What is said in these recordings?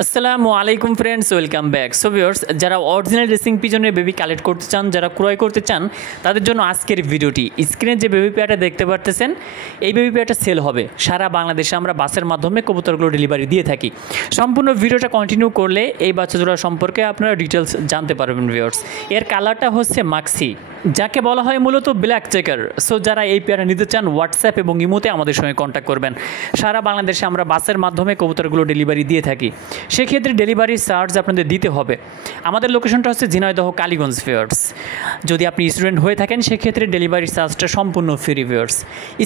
আসসালামু আলাইকুম friends, welcome back. So viewers, যারা অরিজিনাল রেসিং পিজনের বেবি কালেক্ট করতে চান, যারা ক্রয় করতে চান, তাদের জন্য আজকের ভিডিওটি। স্ক্রিনে যে বেবি পেয়ারটা দেখতে পারতেছেন, এই বেবি পেয়ারটা সেল হবে সারা বাংলাদেশে। আমরা বাসের মাধ্যমে কবুতরগুলো ডেলিভারি দিয়ে থাকি। সম্পূর্ণ ভিডিওটা কন্টিনিউ করলে এই বাচ্চা জোড়া সম্পর্কে আপনারা ডিটেলস জানতে পারবেন ভিউয়ার্স। এর কালারটা হচ্ছে মাক্সি, যাকে বলা হয় মূলত ব্ল্যাক চেকার। সো যারা এই পেয়ারটা নিতে চান, হোয়াটসঅ্যাপ এবং ইমোতে আমাদের সঙ্গে কন্ট্যাক্ট করবেন। সারা বাংলাদেশে আমরা বাসের মাধ্যমে কবুতরগুলো ডেলিভারি দিয়ে থাকি। সেক্ষেত্রে ডেলিভারি চার্জ আপনাদের দিতে হবে। আমাদের লোকেশনটা হচ্ছে ঝিনাইদহ কালীগঞ্জ ভিউয়ার্স। যদি আপনি স্টুডেন্ট হয়ে থাকেন, সেক্ষেত্রে ডেলিভারি চার্জটা সম্পূর্ণ ফ্রি ভিউয়ার্স।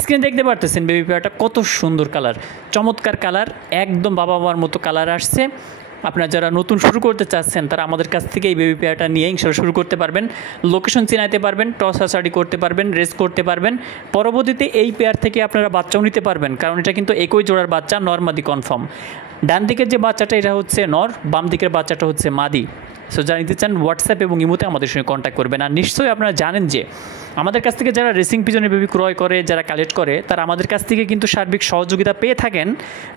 স্ক্রিনে দেখতে পারতেছেন বেবি পেয়ারটা কত সুন্দর কালার, চমৎকার কালার, একদম বাবা মার মতো কালার আসছে। আপনারা যারা নতুন শুরু করতে চাচ্ছেন, তারা আমাদের কাছ থেকে এই বেবি পেয়ারটা নিয়ে ইনশাআল্লাহ শুরু করতে পারবেন। লোকেশন চিনাইতে পারবেন, টস হাসাড়ি করতে পারবেন, রেস করতে পারবেন। পরবর্তীতে এই পেয়ার থেকে আপনারা বাচ্চাও নিতে পারবেন, কারণ এটা কিন্তু একই জোড়ার বাচ্চা, নর-মাদি কনফার্ম। ডান দিকের যে বাচ্চাটা, এটা হচ্ছে নর, বাম দিকের বাচ্চাটা হচ্ছে মাদি। সো যারা নিতে চান, হোয়াটসঅ্যাপ এবং ইমোতে আমাদের সঙ্গে কন্ট্যাক্ট করবেন। আর নিশ্চয়ই আপনারা জানেন যে আমাদের কাছ থেকে যারা রেসিং পিজনের বেবি ক্রয় করে, যারা কালেক্ট করে, তারা আমাদের কাছ থেকে কিন্তু সার্বিক সহযোগিতা পেয়ে থাকেন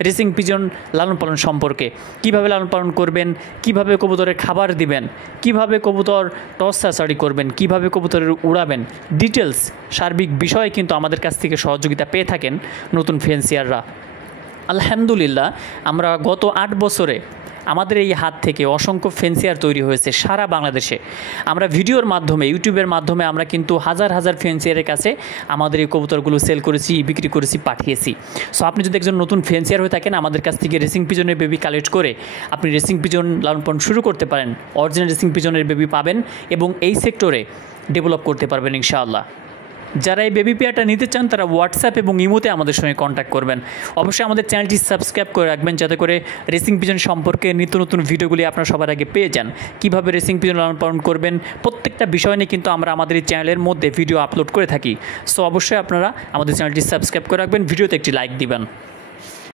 রেসিং পিজন লালন পালন সম্পর্কে। কীভাবে লালন পালন করবেন, কীভাবে কবুতরের খাবার দিবেন, কীভাবে কবুতর টস সাসাড়ি করবেন, কীভাবে কবুতরের উড়াবেন, ডিটেলস সার্বিক বিষয়ে কিন্তু আমাদের কাছ থেকে সহযোগিতা পেয়ে থাকেন নতুন ফেন্সিয়াররা। আলহামদুলিল্লাহ, আমরা গত 8 বছরে আমাদের এই হাত থেকে অসংখ্য ফেন্সিয়ার তৈরি হয়েছে সারা বাংলাদেশে। আমরা ভিডিওর মাধ্যমে, ইউটিউবের মাধ্যমে আমরা কিন্তু হাজার হাজার ফেন্সিয়ারের কাছে আমাদের এই কবুতরগুলো সেল করেছি, বিক্রি করেছি, পাঠিয়েছি। সো আপনি যদি একজন নতুন ফেন্সিয়ার হয়ে থাকেন, আমাদের কাছ থেকে রেসিং পিজনের বেবি কালেক্ট করে আপনি রেসিং পিজন লালন পালন শুরু করতে পারেন। অরিজিনাল রেসিং পিজনের বেবি পাবেন এবং এই সেক্টরে ডেভেলপ করতে পারবেন ইনশাআল্লাহ। যারা এই বেবি পেয়ারটা নিতে চান, তারা হোয়াটসঅ্যাপ এবং ইমোতে আমাদের সঙ্গে কন্ট্যাক্ট করবেন। অবশ্যই আমাদের চ্যানেলটি সাবস্ক্রাইব করে রাখবেন, যাতে করে রেসিং পিজন সম্পর্কে নিত্য নতুন ভিডিওগুলি আপনারা সবার আগে পেয়ে যান। কীভাবে রেসিং পিজন লালন পালন করবেন, প্রত্যেকটা বিষয় নিয়ে কিন্তু আমরা আমাদের এই চ্যানেলের মধ্যে ভিডিও আপলোড করে থাকি। সো অবশ্যই আপনারা আমাদের চ্যানেলটি সাবস্ক্রাইব করে রাখবেন, ভিডিওতে একটি লাইক দিবেন।